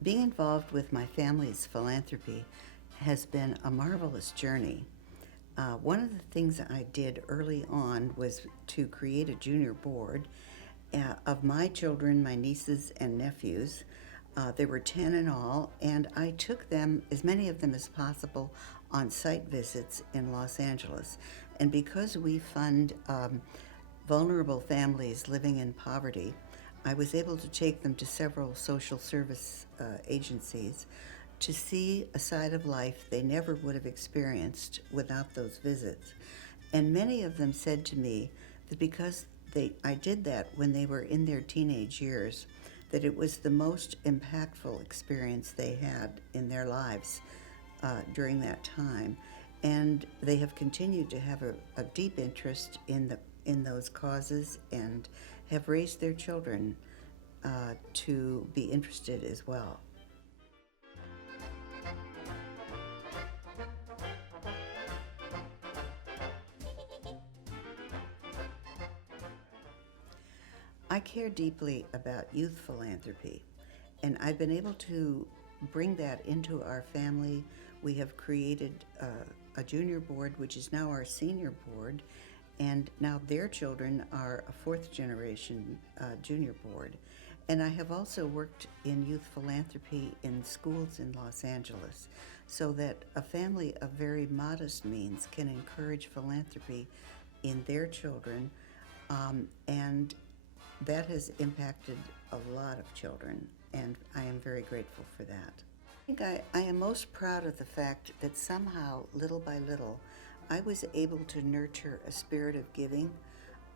Being involved with my family's philanthropy has been a marvelous journey. One of the things I did early on was to create a junior board of my children, my nieces, and nephews. There were 10 in all, and I took them, as many of them as possible, on site visits in Los Angeles. And because we fund vulnerable families living in poverty, I was able to take them to several social service agencies to see a side of life they never would have experienced without those visits. And many of them said to me that because I did that when they were in their teenage years, that it was the most impactful experience they had in their lives during that time. And they have continued to have a deep interest in those causes and have raised their children to be interested as well. I care deeply about youth philanthropy, and I've been able to bring that into our family. We have created a junior board, which is now our senior board, and now their children are a fourth generation junior board. And I have also worked in youth philanthropy in schools in Los Angeles, so that a family of very modest means can encourage philanthropy in their children, and that has impacted a lot of children, and I am very grateful for that. I am most proud of the fact that somehow, little by little, I was able to nurture a spirit of giving,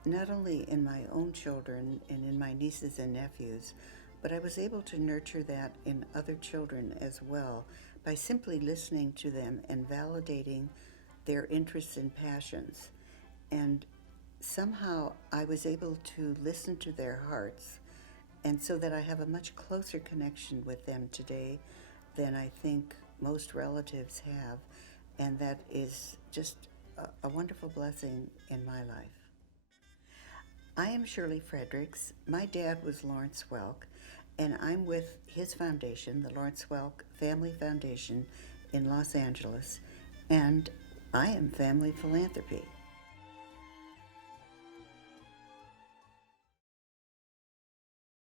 not only in my own children and in my nieces and nephews, but I was able to nurture that in other children as well by simply listening to them and validating their interests and passions. And somehow I was able to listen to their hearts, and so that I have a much closer connection with them today than I think most relatives have, and that is just a wonderful blessing in my life. I am Shirley Fredricks. My dad was Lawrence Welk, and I'm with his foundation, the Lawrence Welk Family Foundation in Los Angeles, and I am Family Philanthropy.